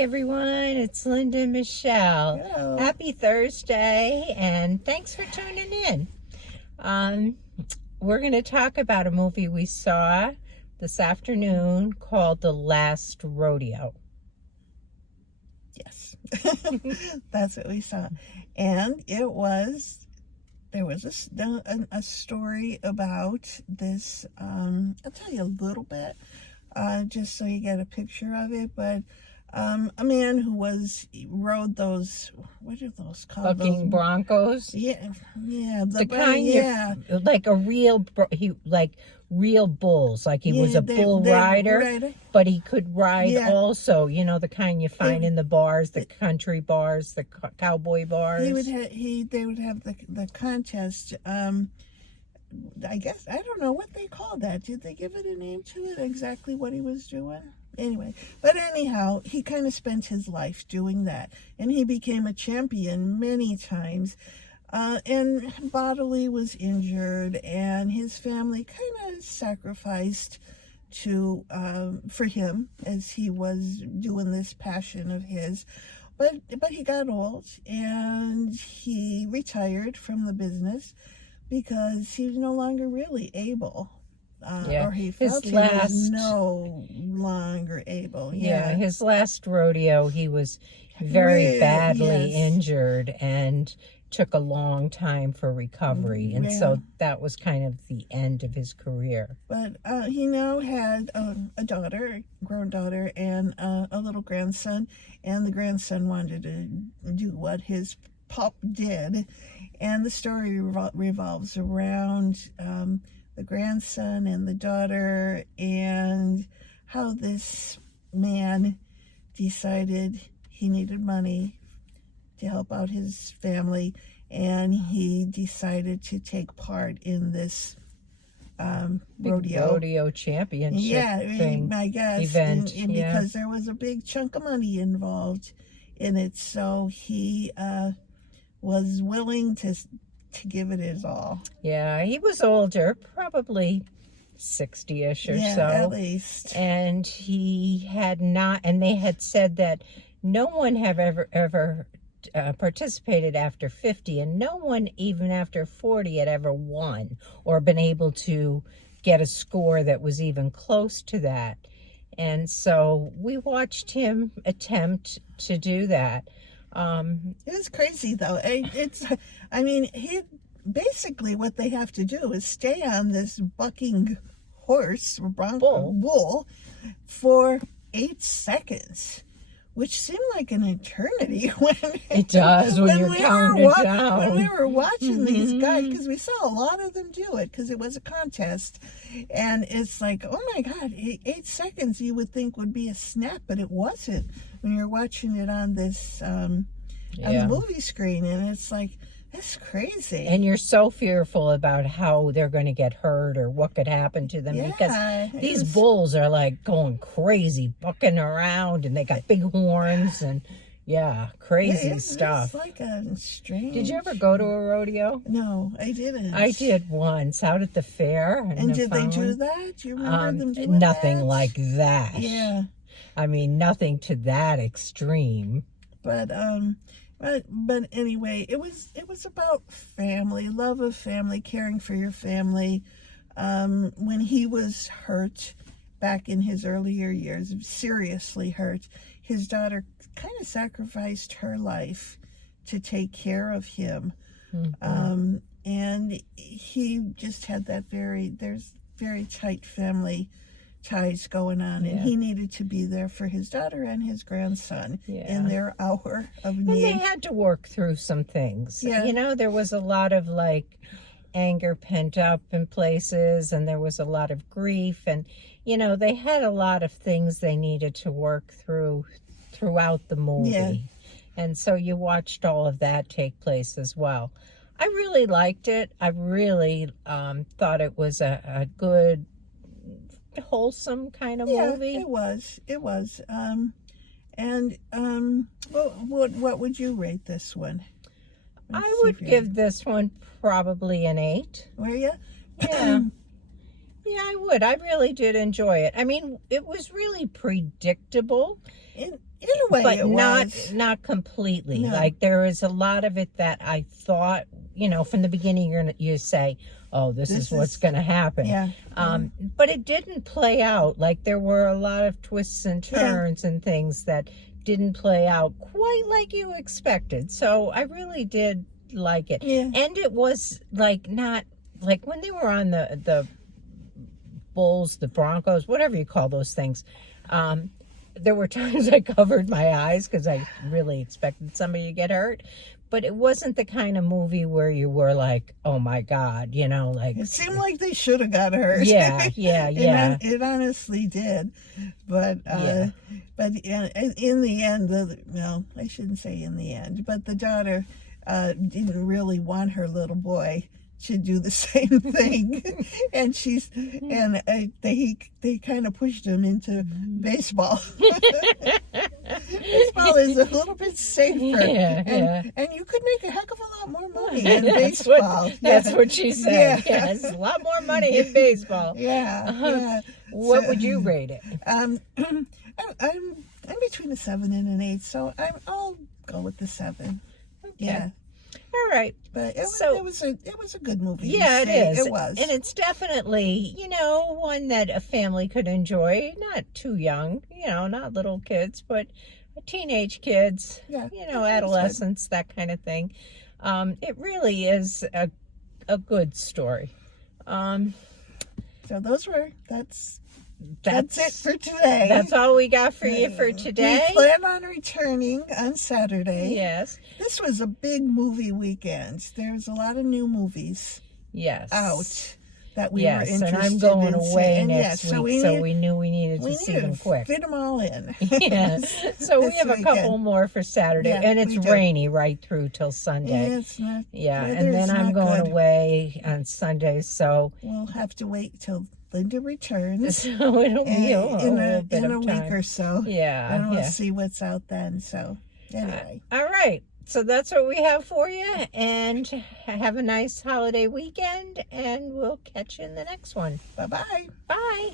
everyone, it's Linda and Michelle. Hello. Happy Thursday, and thanks for tuning in. We're going to talk about a movie we saw this afternoon called The Last Rodeo. Yes, that's what we saw. And there was a story about this. I'll tell you a little bit, just so you get a picture of it. But a man who rode those, what are those called? Bucking Broncos? Yeah. The kind of, like a real, real bulls. Like he was a bull rider, but he could ride also, the kind you find in the bars, the country bars, the cowboy bars. They would have the contest. I guess, I don't know what they called that. Did they give it a name to it? Exactly what he was doing? Anyway, but anyhow, he kind of spent his life doing that. And he became a champion many times. And bodily was injured, and his family kind of sacrificed for him as he was doing this passion of his. But he got old, and he retired from the business because he was no longer really able. Or he felt he was no longer able. Yeah, his last rodeo, he was very badly injured and took a long time for recovery. And so that was kind of the end of his career. But he now had a daughter, a grown daughter, and a little grandson. And the grandson wanted to do what his pop did. And the story revolves around the grandson and the daughter, and how this man decided he needed money to help out his family, and he decided to take part in this rodeo championship thing. I guess, event, and because there was a big chunk of money involved in it, so he was willing to give it his all. Yeah, he was older, probably 60-ish or so. At least. And he had not, and they had said that no one have ever participated after 50, and no one even after 40 had ever won or been able to get a score that was even close to that. And so we watched him attempt to do that. It was crazy, though. Basically what they have to do is stay on this bucking horse, bull, for 8 seconds, which seemed like an eternity when it does when you're counting it down. When we were watching these guys, because we saw a lot of them do it, because it was a contest, and it's like, oh my God, 8 seconds you would think would be a snap, but it wasn't when you're watching it on this on the movie screen, and it's like, that's crazy. And you're so fearful about how they're going to get hurt or what could happen to them, because these bulls are like going crazy, bucking around, and they got big horns and crazy stuff. It's like a strange... Did you ever go to a rodeo? No, I didn't. I did once out at the fair. And did they do that? Do you remember them doing nothing like that. Yeah. I mean, nothing to that extreme. But anyway, it was about family, love of family, caring for your family. When he was hurt back in his earlier years, seriously hurt, his daughter kind of sacrificed her life to take care of him. Mm-hmm. And he just had there's very tight family ties going on, and he needed to be there for his daughter and his grandson in their hour of need. And they had to work through some things. There was a lot of anger pent up in places, and there was a lot of grief, and they had a lot of things they needed to work throughout the movie. And so you watched all of that take place as well. I really liked it. I really thought it was a good, wholesome kind of movie. It was. What would you rate this one? I would give this one probably an 8. Were you? Yeah. Yeah, I would. I really did enjoy it. I mean, it was really predictable, In a way, but it was. not completely. No. Like there was a lot of it that I thought, from the beginning you say, "Oh, this is what's going to happen." Yeah. But it didn't play out. Like there were a lot of twists and turns and things that didn't play out quite like you expected. So I really did like it. Yeah. And it was like not like when they were on the Bulls, the Broncos, whatever you call those things. There were times I covered my eyes because I really expected somebody to get hurt. But it wasn't the kind of movie where you were like, oh my God, like. It seemed like they should have got hurt. Yeah. It honestly did. But in the end, no, I shouldn't say in the end, but the daughter didn't really want her little boy to do the same thing, and they kind of pushed him into baseball. Baseball is a little bit safer, and you could make a heck of a lot more money in baseball. That's what she said. Yes, a lot more money in baseball. What would you rate it? I'm between a 7 and an 8, so I'll go with the 7. Okay. Yeah. All right, but it was a good movie. Yeah, it is. It was, and it's definitely one that a family could enjoy. Not too young, not little kids, but teenage kids. Yeah, adolescents, that kind of thing. It really is a good story. So that's it for today. That's all we got for you for today. We plan on returning on Saturday. Yes. This was a big movie weekend. There's a lot of new movies out that we were interested in. And I'm going away next week, so we knew we needed to see them quick. Fit them all in. Yes. So we have a couple more for Saturday, and it's rainy right through till Sunday. Yeah, it's not. Yeah, and then I'm going away on Sunday, so we'll have to wait till Linda returns. So it'll be in a week or so. Yeah. And we'll see what's out then. So anyway. All right. So that's what we have for you. And have a nice holiday weekend. And we'll catch you in the next one. Bye-bye. Bye.